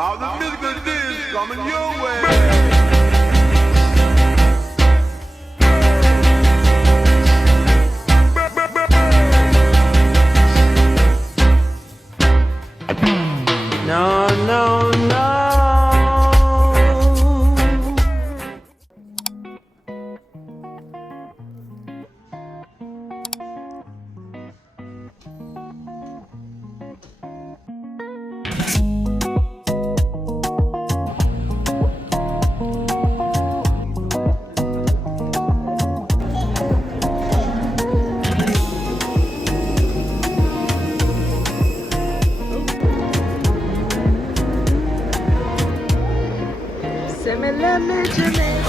All the musical things coming your way. No, no, no. Jamaica.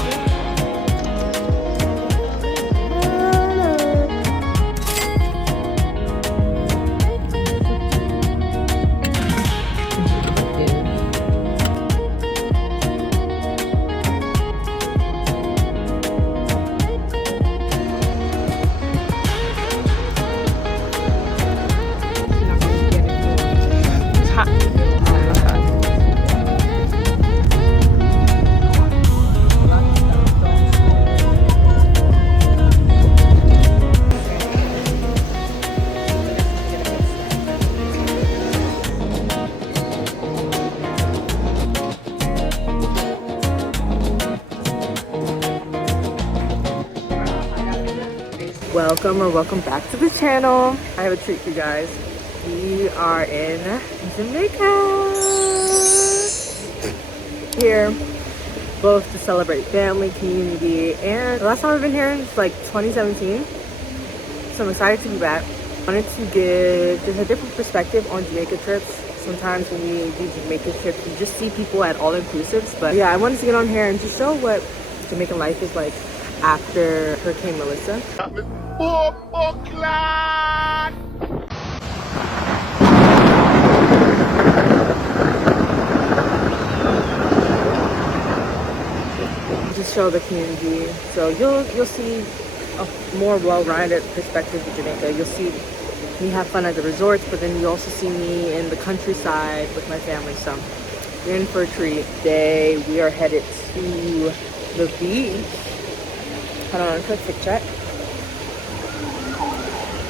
Welcome back to the channel. I have a treat for you guys. We are in Jamaica here both to celebrate family, community, and the last time I've been here is like 2017, so I'm excited to be back. I wanted to give just a different perspective on Jamaica trips. Sometimes when you do Jamaica trips you just see people at all inclusives, but yeah, I wanted to get on here and just show what Jamaican life is like after Hurricane Melissa. Just show the community, so you'll see a more well-rounded perspective of Jamaica. You'll see me have fun at the resorts, but then you also see me in the countryside with my family. So you're in for a treat. Today we are headed to the beach. Hold on, quick check.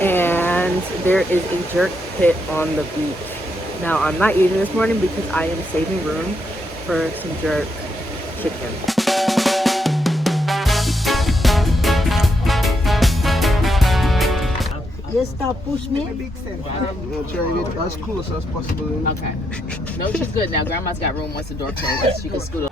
And there is a jerk pit on the beach. Now I'm not eating this morning because I am saving room for some jerk chicken. You stop push me. We'll try to get as close as possible. Okay. No, she's good now. Grandma's got room once the door closes. She can scoot up.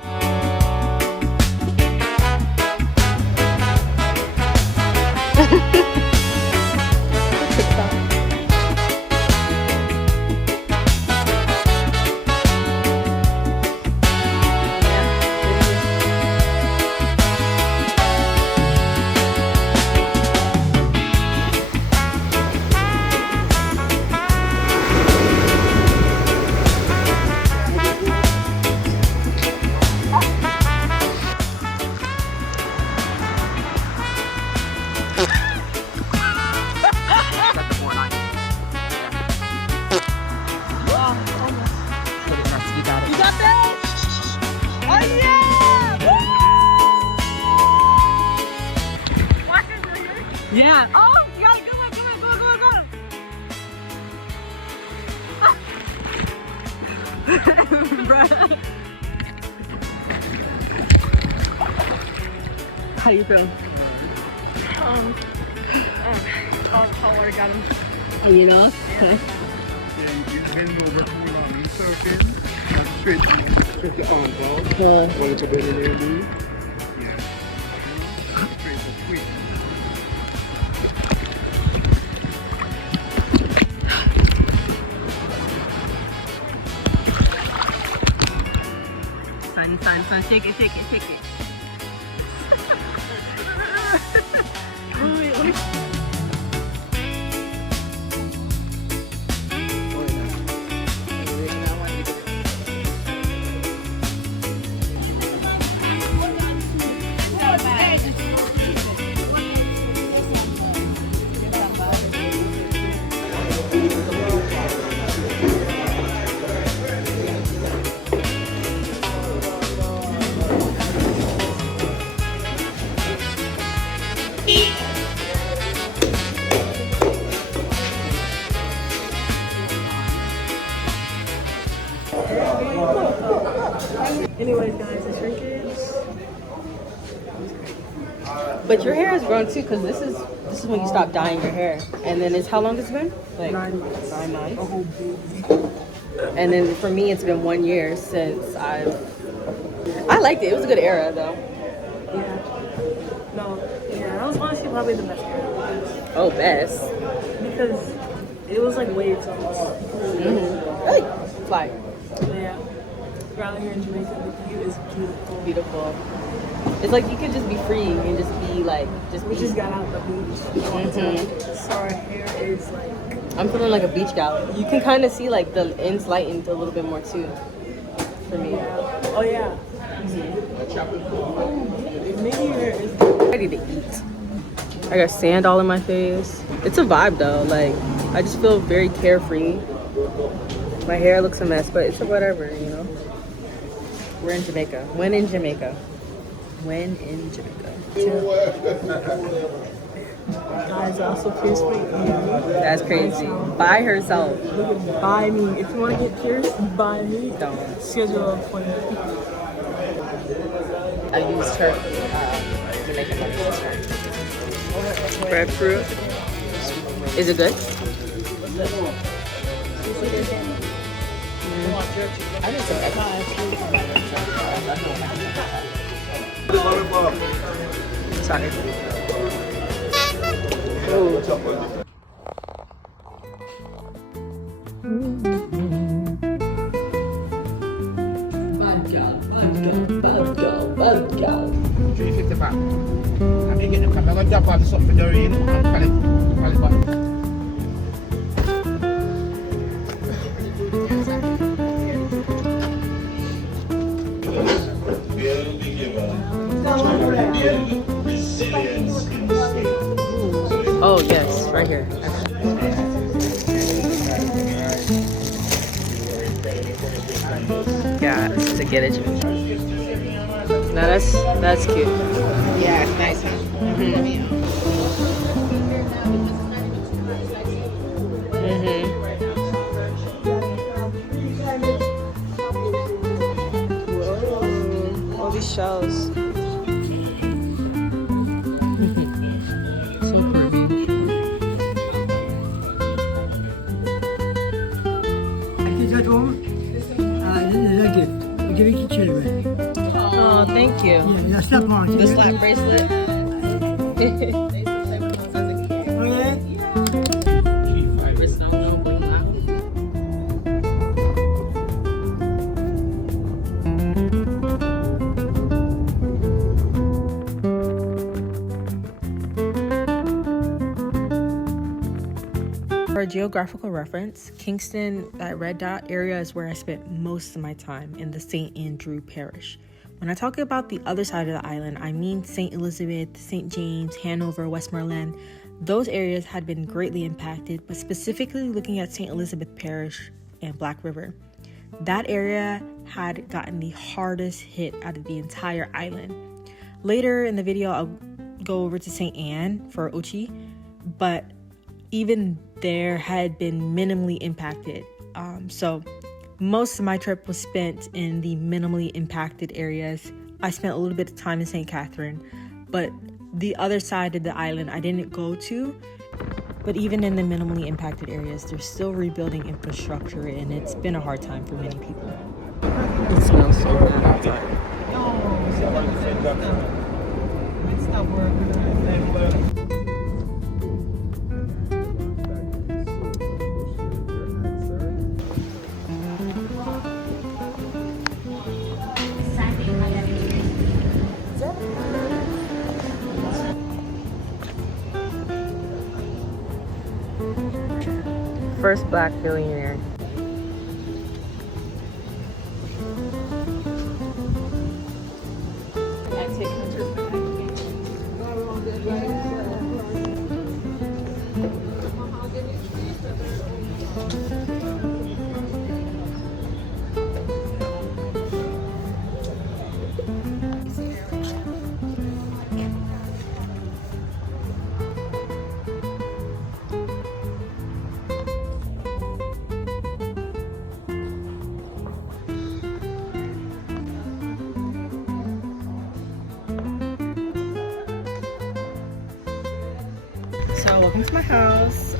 Yeah. Oh, you got it. Go. How do you feel? How hard I got him. You know? Yeah, you bend over, you surfing, straight your arms out, one little bit in there, dude. Yeah. Straight for quick. Son, shake it. Anyways, guys, the shrinkage. But your hair has grown too, because this is when you stop dyeing your hair. And then it's how long it's been? Like 9 months. 9 months. A whole baby. And then for me, it's been 1 year since I liked it. It was a good era though. Yeah. No. Yeah, that was honestly probably the best era. Oh, best. Because it was like waves almost. Hey, fly. Yeah. We're out here in Jamaica. The view is beautiful. Beautiful. It's like you could just be free and just be like, We just got out the beach. So our hair is like. I'm feeling like a beach gal. You can kind of see like the ends lightened a little bit more too. For me. Oh yeah. Maybe your hair is. Ready to eat. I got sand all in my face. It's a vibe though. Like I just feel very carefree. My hair looks a mess, but it's a whatever, you know. We're in Jamaica. When in Jamaica? Guys, also pierced my ear. That's crazy. By herself. Buy me. If you want to get pierced, buy me. Don't. Schedule an appointment. I used her Jamaican money. Breadfruit. Is it good? I need some egg. Sorry. Oh. Bad girl. 350 back. I'm going to get them come. I'm going to jump on the sub for the rain and call it back. Oh yes, right here. Yeah, to get it. Now that's cute. Yeah, it's nice, huh? Whoa, all these shells. Oh, thank you. Yeah, slap on. The slap bracelet. For a geographical reference, Kingston, that red dot area, is where I spent most of my time in the St. Andrew Parish. When I talk about the other side of the island, I mean St. Elizabeth, St. James, Hanover, Westmoreland. Those areas had been greatly impacted, but specifically looking at St. Elizabeth Parish and Black River, that area had gotten the hardest hit out of the entire island. Later in the video, I'll go over to St. Anne for Ochi, but even there had been minimally impacted. So most of my trip was spent in the minimally impacted areas. I spent a little bit of time in St. Catherine, but the other side of the island I didn't go to. But even in the minimally impacted areas, they're still rebuilding infrastructure, and it's been a hard time for many people. It smells so bad outside. First Black billionaire. So welcome to my house.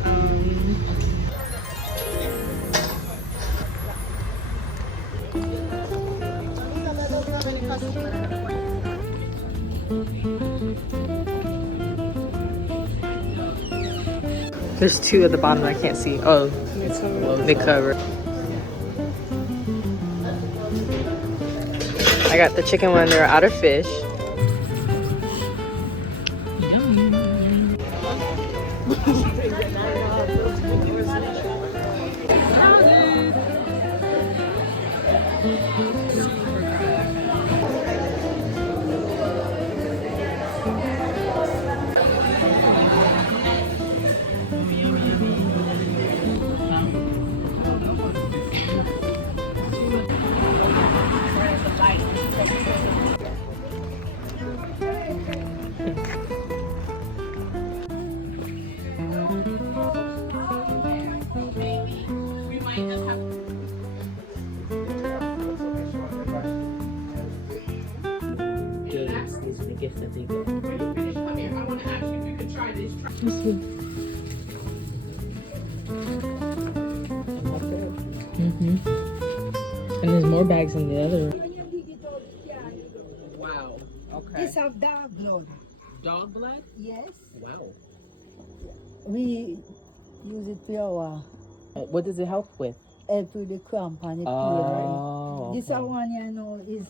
There's two at the bottom I can't see. Oh, they cover. I got the chicken one. They're out of fish. Gift that they get. Come here, I want to ask you if you could try this. And there's more bags in the other. Wow. Okay. It's of dog blood. Dog blood? Yes. Wow. We use it for our What does it help with? help with the cramp and the pain. Oh, This one you know is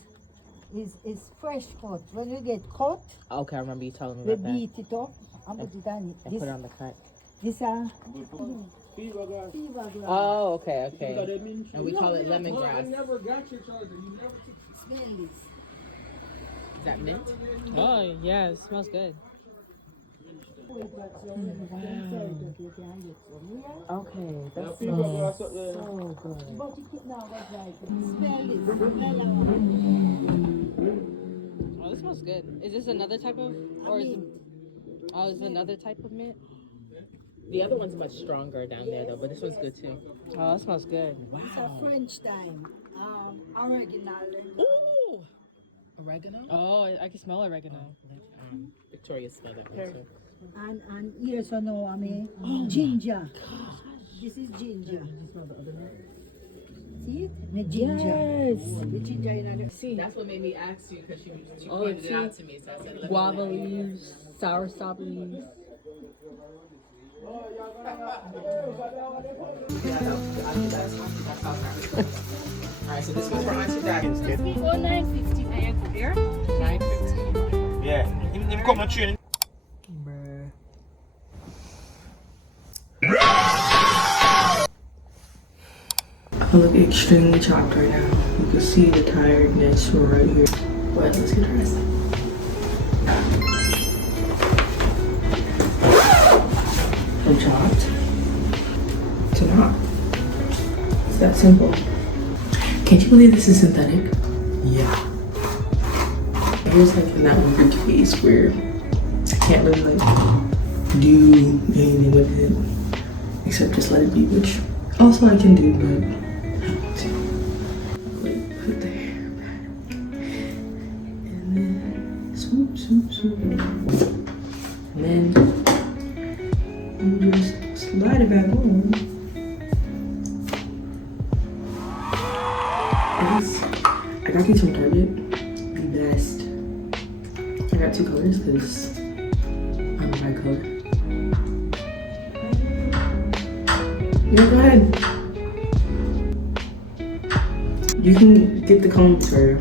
fresh cut. When we get cut, okay, I remember you telling me we about that. beat it up and put it on And this. put it on the cut. This fever glass. Oh, okay, okay. And we call it lemongrass. Smell this. Is that mint? Oh, yeah, it smells good. Okay, that smells so good. But it now was like smell this. Oh, this smells good. Is this another type of, or is it, oh, is it another type of mint? The other one's much stronger down there, though, but this one's good too. Oh, that smells good. Wow. It's a French time. Oregano. Ooh! Oregano? Oh, I can smell oregano. Victoria smelled that one too. And here's so now, I mean, ginger. This is ginger. See it? The ginger. Yes. The ginger in the See, That's what made me ask you because she oh, pointed it out to me. So I said, let me guava leaves, soursop leaves. Alright, so this one's for Auntie Daggins, kid. go 950 and here. 950. Yeah. Him come on training. I look extremely chopped right now. You can see the tiredness right here. But let's get dressed. From chopped to not. It's that simple. Can't you believe this is synthetic? Yeah. Here's like in that one case where I can't really like do anything with it except just let it be, which also I can do, but put the hair back and then swoop, swoop, swoop, and then you just slide it back on. I got these from Target, the best. I got two colors because I'm a bright color. Yeah, go ahead. You can get the combs for her.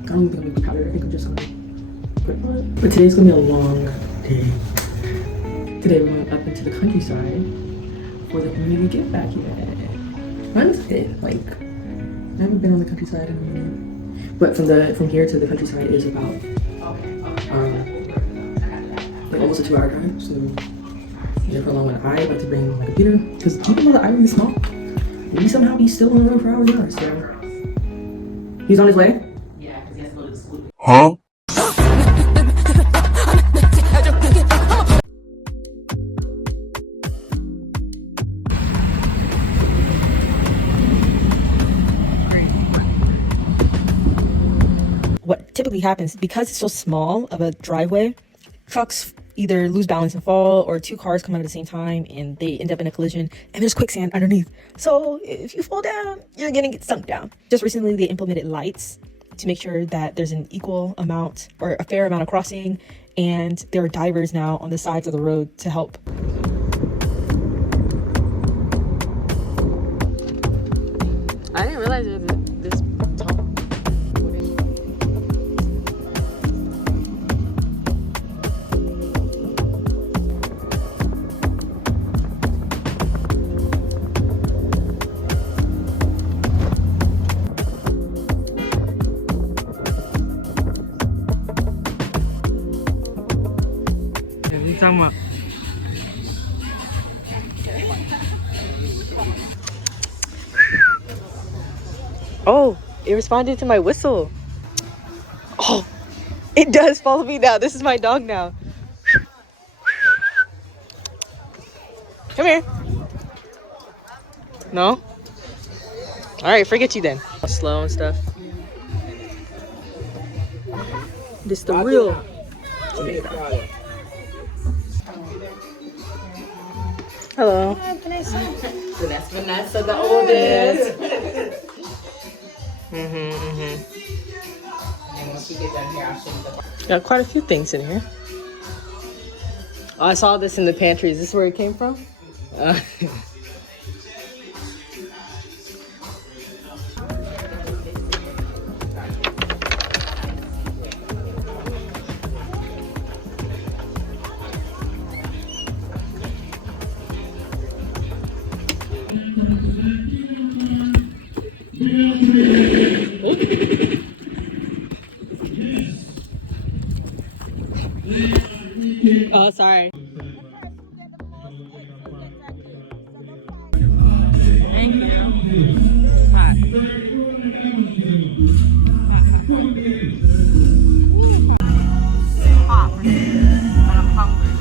I don't think I'm gonna be powdered. I think I'm just gonna put it on. But today's gonna be a long day. Today we're going up into the countryside for the community give back event. I'm excited. Like, I haven't been on the countryside in a minute. But from here to the countryside is about like almost a 2-hour drive. So there for a long one. I like to bring my computer because even though the island is small, we somehow be still on the road for hours and hours. So he's on his way. Yeah, because he has to go to the school. Huh? typically happens, because it's so small of a driveway, trucks either lose balance and fall, or two cars come out at the same time and they end up in a collision, and there's quicksand underneath. So if you fall down, you're gonna get sunk down. Just recently they implemented lights to make sure that there's an equal amount or a fair amount of crossing, and there are divers now on the sides of the road to help. I didn't realize it was this tall. What are you talking about? Oh, it responded to my whistle. Oh, it does follow me now. This is my dog now. Come here. No? All right, forget you then. Slow and stuff. This the real Jamaica. Hello. So that's Vanessa, the oldest. And once you get done here, I'll show you the Got quite a few things in here. Oh, I saw this in the pantry. Is this where it came from? Oh, sorry. Thank you. Hot. Hot. And I'm hungry.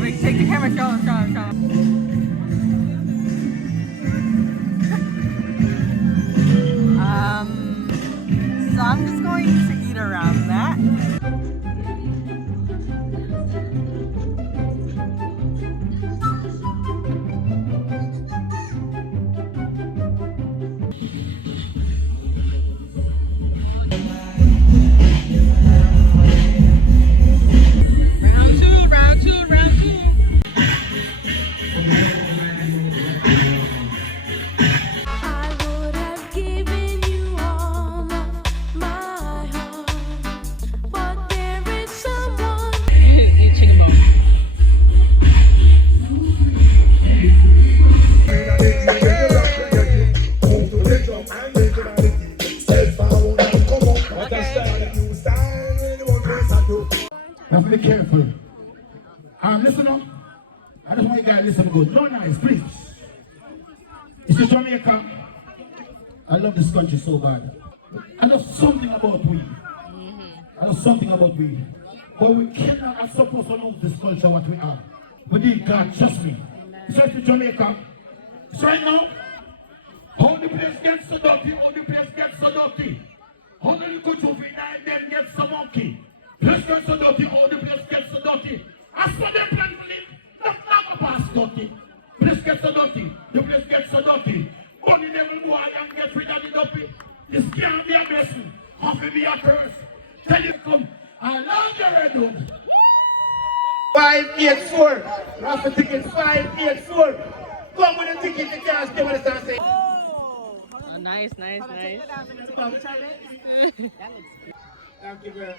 Wait, take the camera, show him. So I'm just going to eat around that. Round two. Now be careful. Listen up. I just want you guys to listen good. No nice, please. It's the Jamaica. I love this country so bad. I know something about we. But we cannot are supposed to know this culture what we are. We need God, trust me. So it's the Jamaica. So right now, how the place gets so dirty, how the little juvenile then gets so monkey. Place gets so dirty, how the place gets so dirty. As for them plan to live, not past dirty. Place gets so dirty, the place gets so dirty. Money never do I am get rid of the dirty. This can't be a blessing, half will be a curse. Tell you come, I love your red room. 584. That's the ticket, 584. Come with the ticket, you can't stay with us and say. Oh, nice. Thank you very much.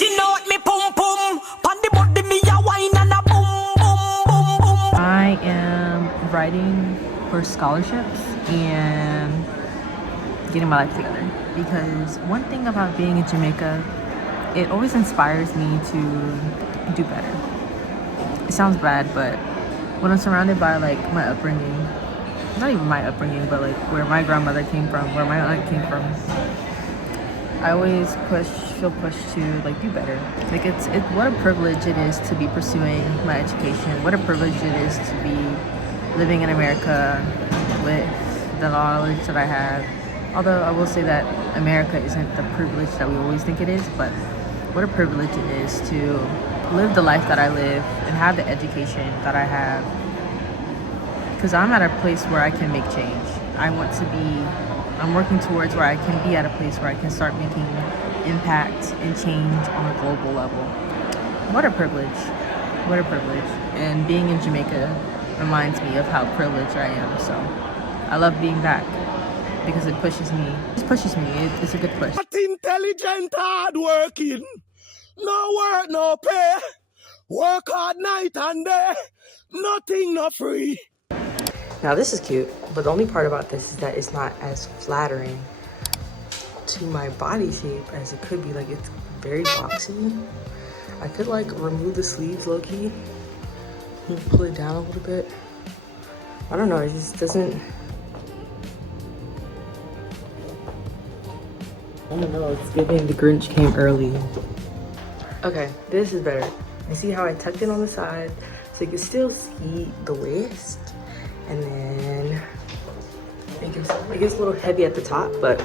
You know what me pum pum, pan the body me a wine and a boom boom boom boom. I am writing for scholarships and getting my life together, because one thing about being in Jamaica, it always inspires me to do better. It sounds bad, but when I'm surrounded by like my upbringing, not even my upbringing, but like where my grandmother came from, where my aunt came from, I always feel pushed to like do better. Like it's what a privilege it is to be pursuing my education. What a privilege it is to be living in America with the knowledge that I have. Although I will say that America isn't the privilege that we always think it is, but what a privilege it is to live the life that I live and have the education that I have. Because I'm at a place where I can make change. I'm working towards where I can be at a place where I can start making impact and change on a global level. What a privilege. What a privilege. And being in Jamaica reminds me of how privileged I am. So I love being back because it pushes me. It pushes me. It's a good push. Intelligent, hard working. No work, no pay. Work hard night and day. Nothing, no free. Now this is cute, but the only part about this is that it's not as flattering to my body shape as it could be. Like, it's very boxy. I could like remove the sleeves low-key and pull it down a little bit. I don't know, it just doesn't. I don't know, it's giving the Grinch came early. Okay, this is better. I see how I tucked it on the side so you can still see the waist. And then it gets a little heavy at the top, but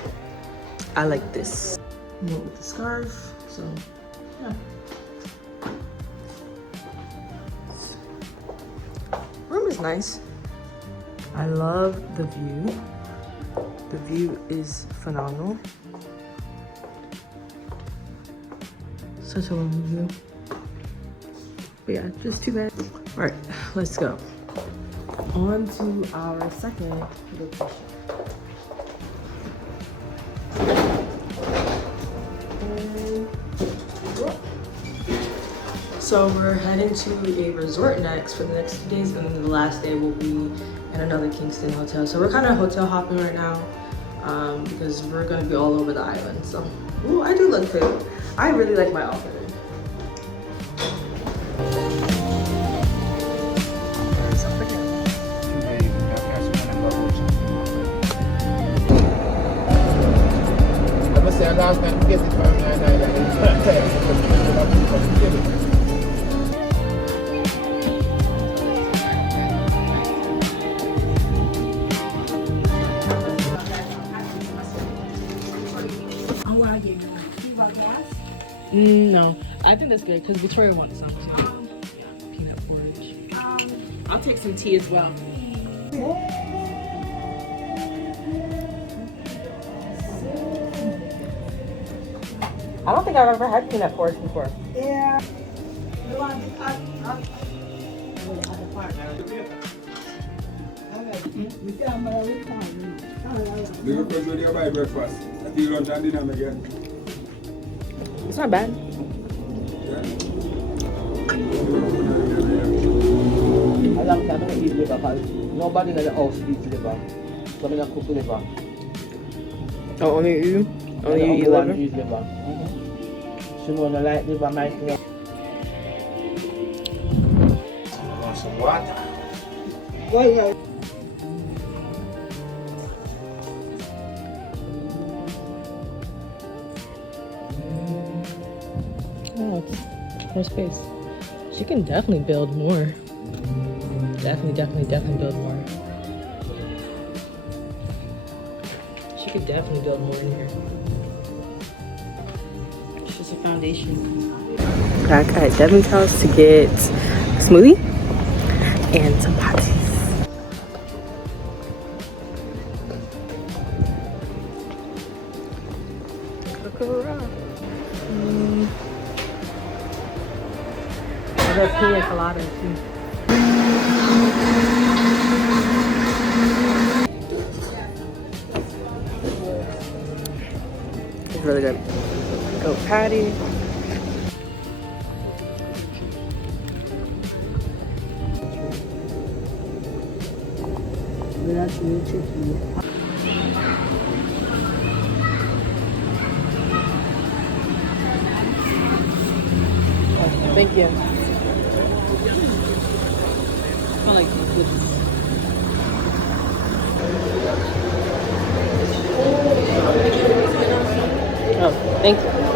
I like this. With the scarf, so yeah. Room is nice. I love the view. The view is phenomenal. Such a lovely view. But yeah, just too bad. All right, let's go. On to our second location. So we're heading to a resort next for the next 2 days, and then the last day will be in another Kingston hotel. So we're kind of hotel hopping right now because we're gonna be all over the island. So, ooh, I do look good. I really like my outfit. Last time we get it from my No, I think that's good because Victoria wants some too. Yeah, peanut porridge. I'll take some tea as well. I don't think I've ever had peanut porridge before. Yeah. breakfast. Lunch and dinner again. It's not bad. A long time I don't eat liver because nobody in the house eats liver. So I'm not cook liver. Oh, only you? Only you eat liver? Eat liver. She don't like liver, my thing. Want some water? Oh, it's more space. She can definitely build more. Definitely build more. She could definitely build more in here. It's just a foundation. Back at Devon's house to get a smoothie and some patties. There's pina colada too. It's really good. Goat patty. That's really tricky. Thank you. I like this. Oh. Thank you.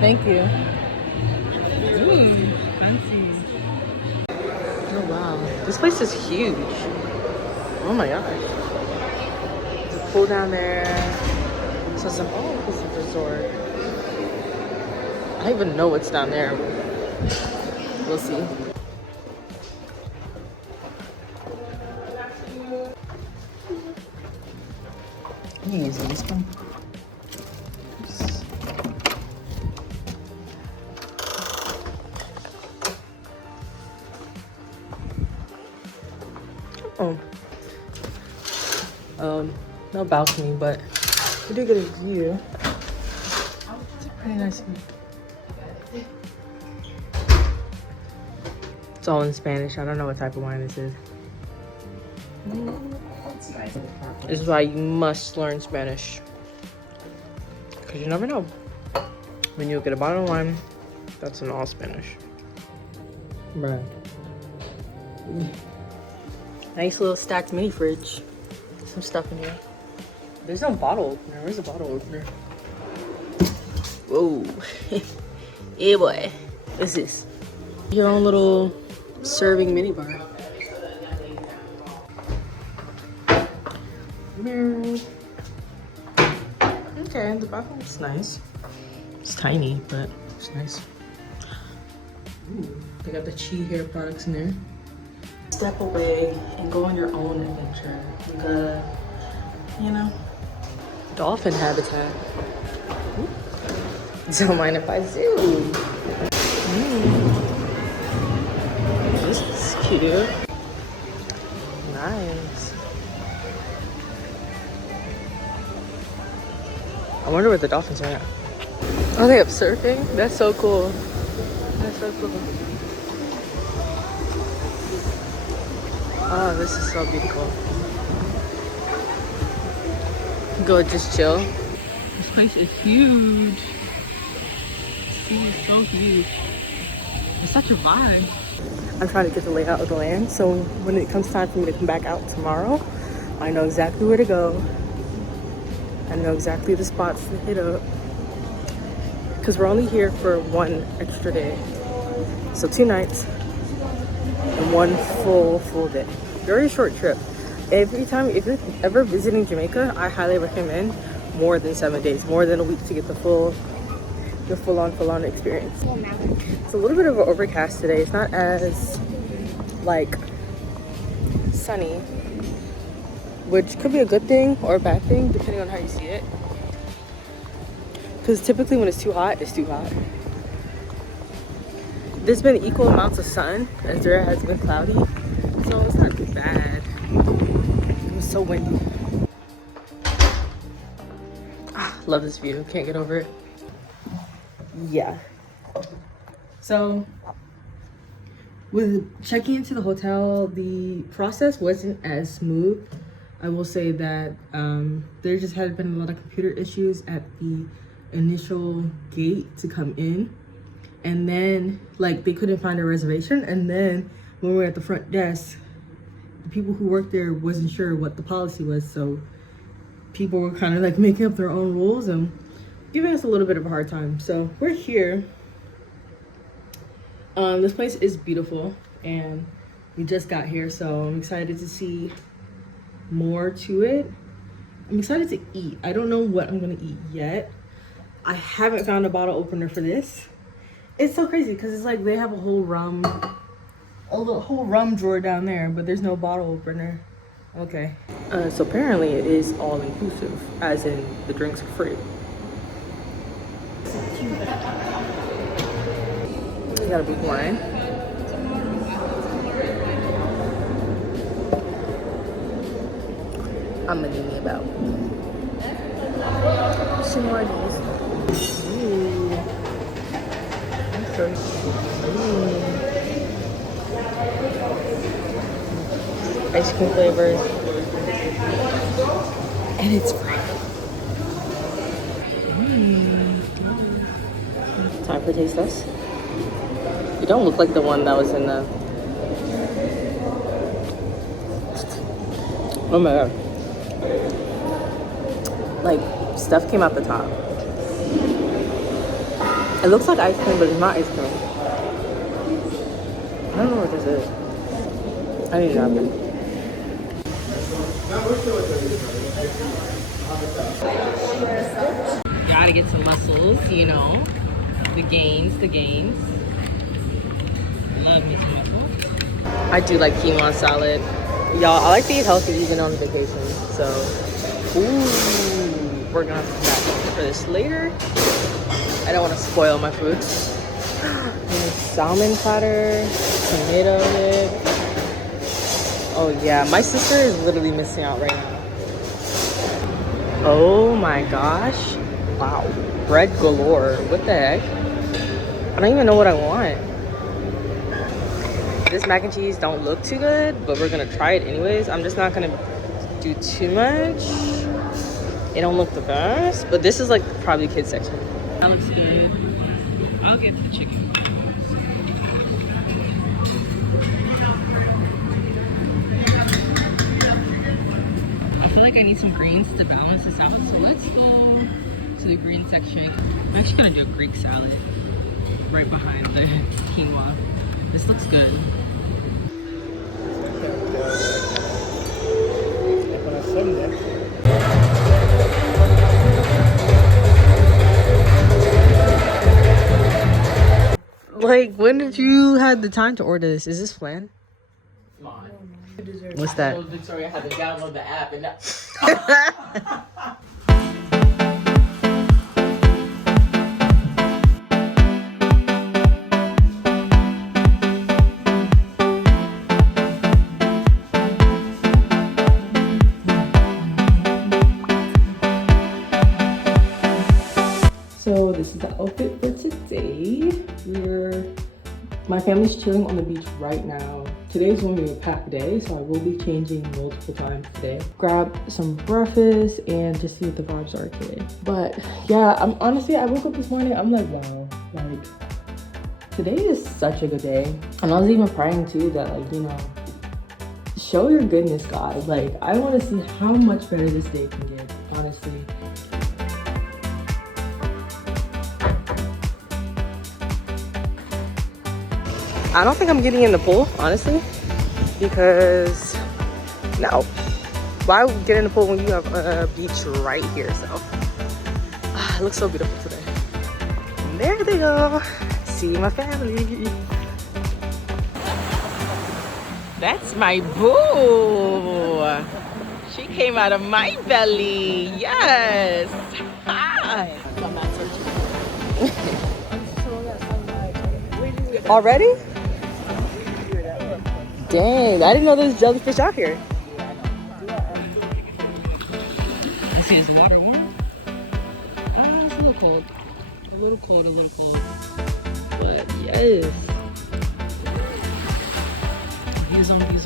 Thank you. Ooh, fancy. Oh wow, this place is huge. Oh my gosh. There's a pool down there. So it's an all-inclusive resort. I don't even know what's down there. We'll see. I'm using this one. No balcony, but we do get a view. It's a pretty nice view. It's all in Spanish. I don't know what type of wine this is. This is why you must learn Spanish. Because you never know. When you get a bottle of wine, that's in all Spanish. Right. Nice little stacked mini fridge. Some stuff in here. There's no bottle opener. Where's the bottle opener? Whoa. Yeah, boy. What's this? Your own little serving mini bar. Mirror. Okay, the bathroom's nice. It's tiny, but it's nice. Ooh, they got the Chi hair products in there. Step away and go on your own adventure. Like a, you know, dolphin habitat. Ooh. Don't mind if I zoom. This is cute. Nice. I wonder where the dolphins are at. Are they up surfing? That's so cool. That's so cool. Oh, this is so beautiful. Go just chill. This place is huge. It's so huge. It's such a vibe. I'm trying to get the layout of the land, so when it comes time for me to come back out tomorrow, I know exactly where to go. I know exactly the spots to hit up. Because we're only here for one extra day. So 2 nights and 1 full day. Very short trip. Every time, if you're ever visiting Jamaica, I highly recommend more than 7 days, more than a week to get the full-on experience. It's a little bit of an overcast today. It's not as like sunny, which could be a good thing or a bad thing depending on how you see it. Because typically when it's too hot, it's too hot. There's been equal amounts of sun as there has been cloudy, so it's not bad. It was so windy. Love this view, can't get over it. Yeah. So with checking into the hotel, the process wasn't as smooth. I will say that there just had been a lot of computer issues at the initial gate to come in, and then like they couldn't find a reservation, and then when we were at the front desk, the people who worked there wasn't sure what the policy was, so people were kind of like making up their own rules and giving us a little bit of a hard time. So we're here. This place is beautiful and we just got here, so I'm excited to see more to it. I'm excited to eat. I don't know what I'm gonna eat yet. I haven't found a bottle opener for this. It's so crazy because it's like they have a whole rum drawer down there, but there's no bottle opener. Okay. So apparently it is all inclusive, as in the drinks are free. You got a big wine. I'm gonna need me about. some more of these. Ooh. That's so ice cream flavors. And it's free. Time for taste test. You don't look like the one that was in the... Oh my god. Like, stuff came out the top. It looks like ice cream, but it's not ice cream. I don't know what this is. I need a napkin. Gotta get some muscles, you know. The gains. Love me some muscles. I do like quinoa salad. Y'all, I like to eat healthy even on vacation. So, ooh, we're gonna have to come back for this later. I don't want to spoil my food. Salmon platter, tomato dip. Oh yeah, my sister is literally missing out right now. Oh my gosh. Wow. Bread galore. What the heck? I don't even know what I want. This mac and cheese don't look too good, but we're gonna try it anyways. I'm just not gonna do too much. It don't look the best, but this is like probably kids section. That looks good. I'll get the chicken. I feel like I need some greens to balance this out, so let's go to the green section. I'm actually gonna do a Greek salad right behind the quinoa. This looks good. Like, when did you have the time to order this? Is this flan? Mine. What's that? Victoria had to download the app and that. So this is the outfit for today. My family's chilling on the beach right now. Today's going to be a packed day, so I will be changing multiple times today. Grab some breakfast and just see what the vibes are today. But yeah, I woke up this morning, I'm like, wow, like today is such a good day. And I was even praying too that, like, you know, show your goodness, God. Like, I want to see how much better this day can get, honestly. I don't think I'm getting in the pool, honestly, because no. Why get in the pool when you have a beach right here? So it looks so beautiful today. And there they go. See my family. That's my boo. She came out of my belly. Yes. Hi. Already? Dang, I didn't know there was jellyfish out here. I see, is the water warm? It's a little cold. A little cold. But yes. Views on views.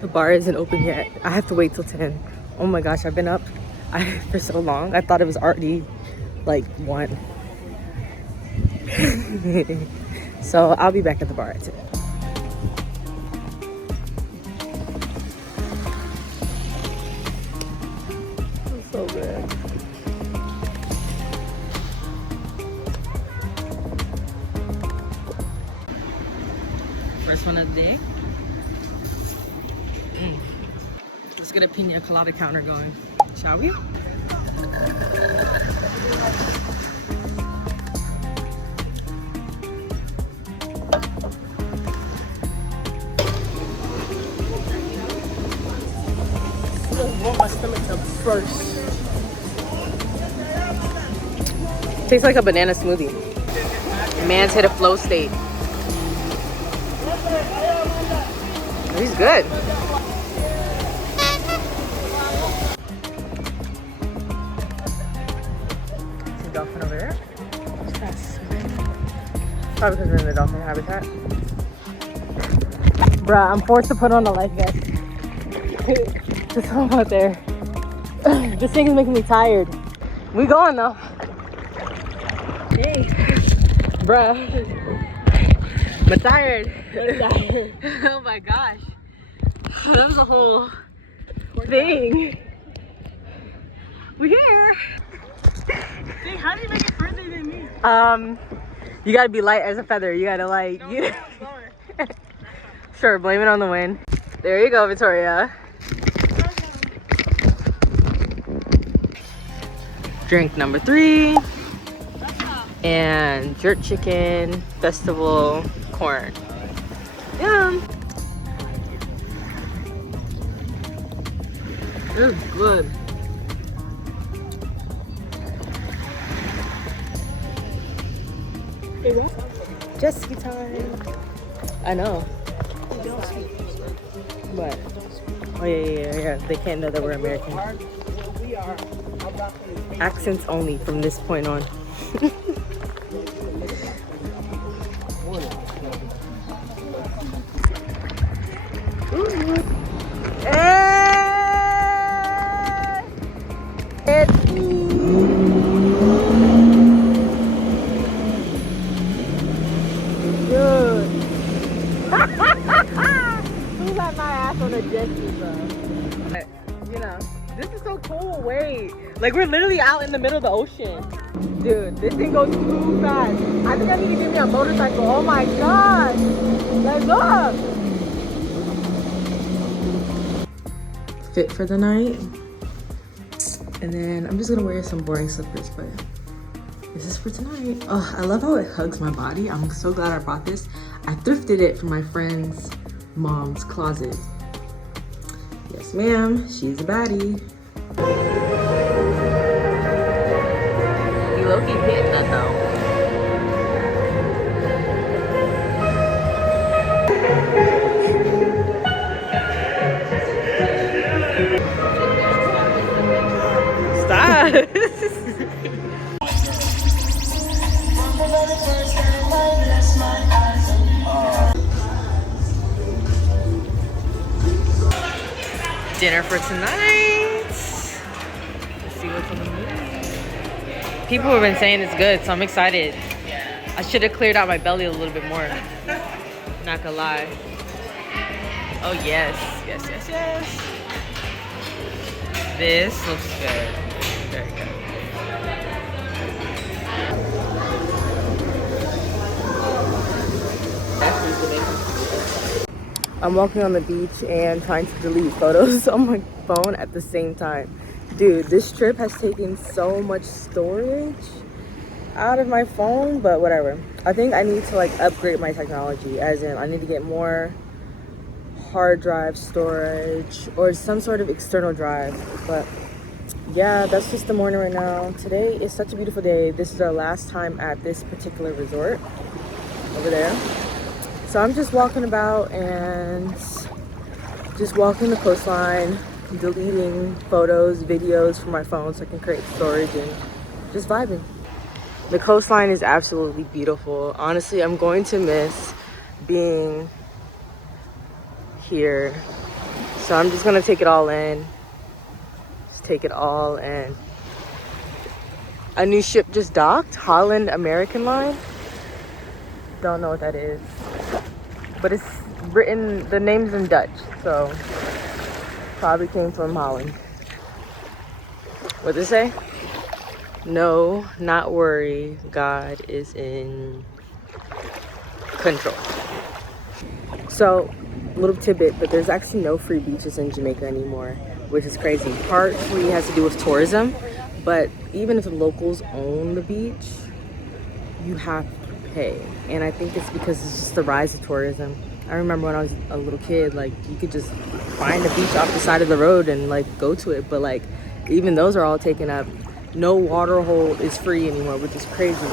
The bar isn't open yet. I have to wait till 10. Oh my gosh, I've been up for so long. I thought it was already like 1. So I'll be back at the bar at 10. It's so good. get a pina colada counter going, shall we? Warm my stomach up first. Tastes like a banana smoothie. Man's hit a flow state. He's good. See a dolphin over there? Probably because we're in the dolphin habitat. Bruh, I'm forced to put on a life vest. Just home out there. This thing is making me tired. We going though. Hey. Bruh. I'm tired. Oh my gosh. That was a whole thing. We're here. Hey, how do you make it further than me? You gotta be light as a feather. You gotta like Sure, blame it on the wind. There you go, Victoria. Drink number 3. And jerk chicken, festival corn. Yum. This is good. Jet ski time. I know. What? Oh yeah. They can't know that we're American. Accents only from this point on. It's me. Dude. Who's at my ass on a jet ski, bro? You know, this is so cool. Wait, like we're literally out in the middle of the ocean. Dude, this thing goes too fast. I think I need to get me a motorcycle. Oh my gosh. Let's go. Fit for the night. And then I'm just gonna wear some boring slippers, but this is for tonight. Oh, I love how it hugs my body. I'm so glad I brought this. I thrifted it from my friend's mom's closet. Yes, ma'am, she's a baddie. You low-key hit that though. Stop. Dinner for tonight. Let's see what's on the menu. People have been saying it's good, so I'm excited. I should have cleared out my belly a little bit more. Not gonna lie. Oh yes. This looks good. Very good. I'm walking on the beach and trying to delete photos on my phone at the same time. Dude, this trip has taken so much storage out of my phone, but whatever. I think I need to like upgrade my technology, as in I need to get more hard drive storage or some sort of external drive. But yeah, that's just the morning right now. Today is such a beautiful day. This is our last time at this particular resort over there. So I'm just walking about and just walking the coastline, deleting photos, videos from my phone so I can create storage and just vibing. The coastline is absolutely beautiful. Honestly, I'm going to miss being here. So I'm just gonna take it all in. Just take it all in. A new ship just docked, Holland American Line. Don't know what that is. But it's written, the name's in Dutch, so probably came from Holland. What'd it say? No, not worry. God is in control. So, little tidbit, but there's actually no free beaches in Jamaica anymore. which is crazy. Partly has to do with tourism, but even if the locals own the beach, you have to pay. And I think it's because it's just the rise of tourism. I remember when I was a little kid, like you could just find a beach off the side of the road and like go to it, but like even those are all taken up. No water hole is free anymore, which is crazy.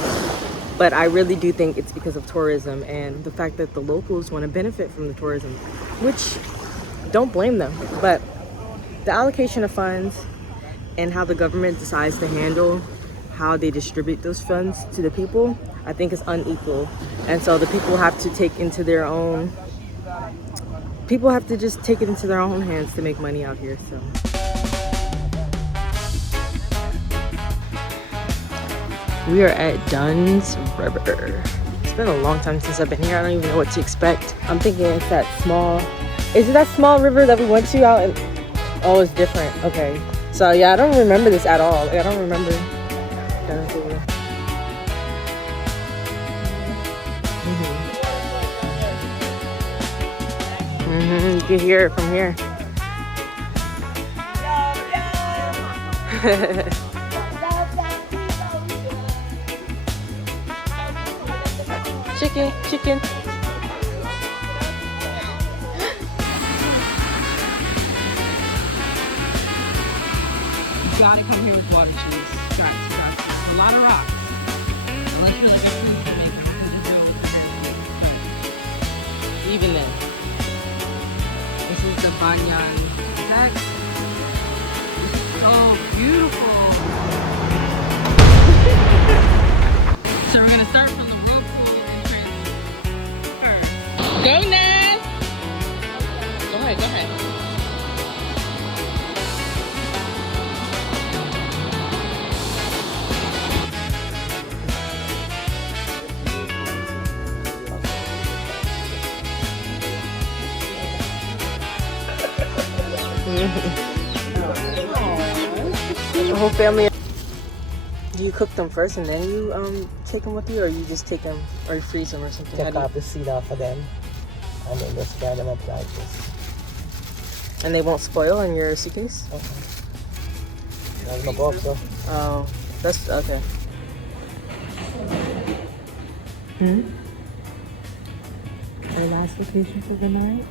But I really do think it's because of tourism and the fact that the locals want to benefit from the tourism, which don't blame them. But the allocation of funds and how the government decides to handle how they distribute those funds to the people, I think is unequal. And so the people have to take into their own, people have to just take it into their own hands to make money out here, so. We are at Dunn's River. It's been a long time since I've been here. I don't even know what to expect. I'm thinking it's that small, is it that small river that we went to out in, oh, it's different, okay. So yeah, I don't remember this at all. I don't remember Dunn's River. You can hear it from here. Chicken. You gotta come here with water shoes. Got to. A lot of rocks. Unless you're like a food filmmaker, you can just do it with the hair. Even then. This is the Banyan deck. This is so beautiful. So we're gonna start from the rope pool and transition first. Go, Naz! Go ahead. The whole family. Do you cook them first and then you take them with you, or you just take them or you freeze them or something? Take off the seed off of them and then just dry them up like this. And they won't spoil in your suitcase? Okay. That's my box, though. Oh, that's okay. Our last location for the night.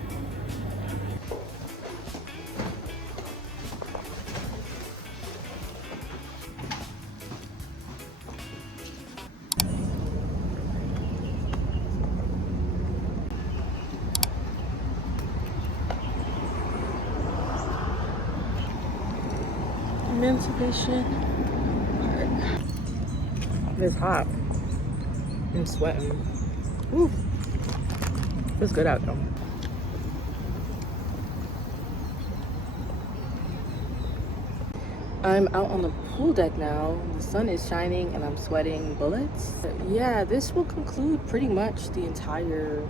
Emancipation Park. It's hot. I'm sweating. Woo. Feels good out though. I'm out on the pool deck now. The sun is shining and I'm sweating bullets. Yeah, this will conclude pretty much the entire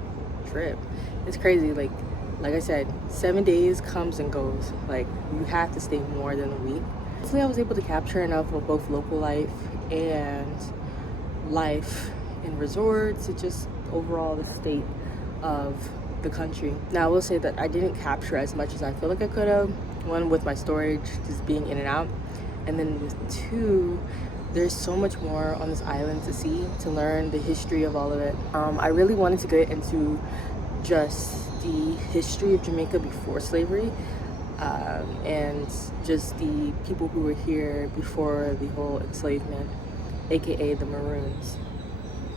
trip. It's crazy, like I said, 7 days comes and goes. Like, you have to stay more than a week. Hopefully I was able to capture enough of both local life and life in resorts and just overall the state of the country. Now I will say that I didn't capture as much as I feel like I could have. One, with my storage just being in and out, and then with two, there's so much more on this island to see, to learn the history of all of it. I really wanted to get into just the history of Jamaica before slavery, and just the people who were here before the whole enslavement, aka the Maroons.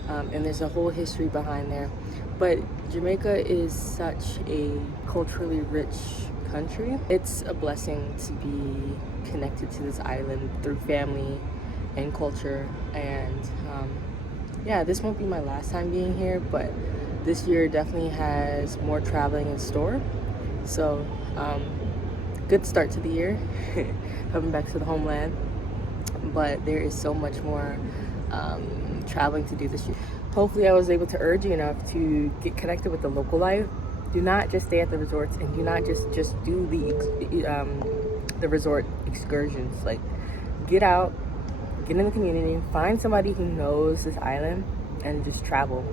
And there's a whole history behind there. But Jamaica is such a culturally rich country. It's a blessing to be connected to this island through family and culture. And yeah, this won't be my last time being here, but this year definitely has more traveling in store. So good start to the year, coming back to the homeland. But there is so much more traveling to do this year. Hopefully I was able to urge you enough to get connected with the local life. Do not just stay at the resorts, and do not just do the resort excursions. Like, get out, get in the community, find somebody who knows this island, and just travel.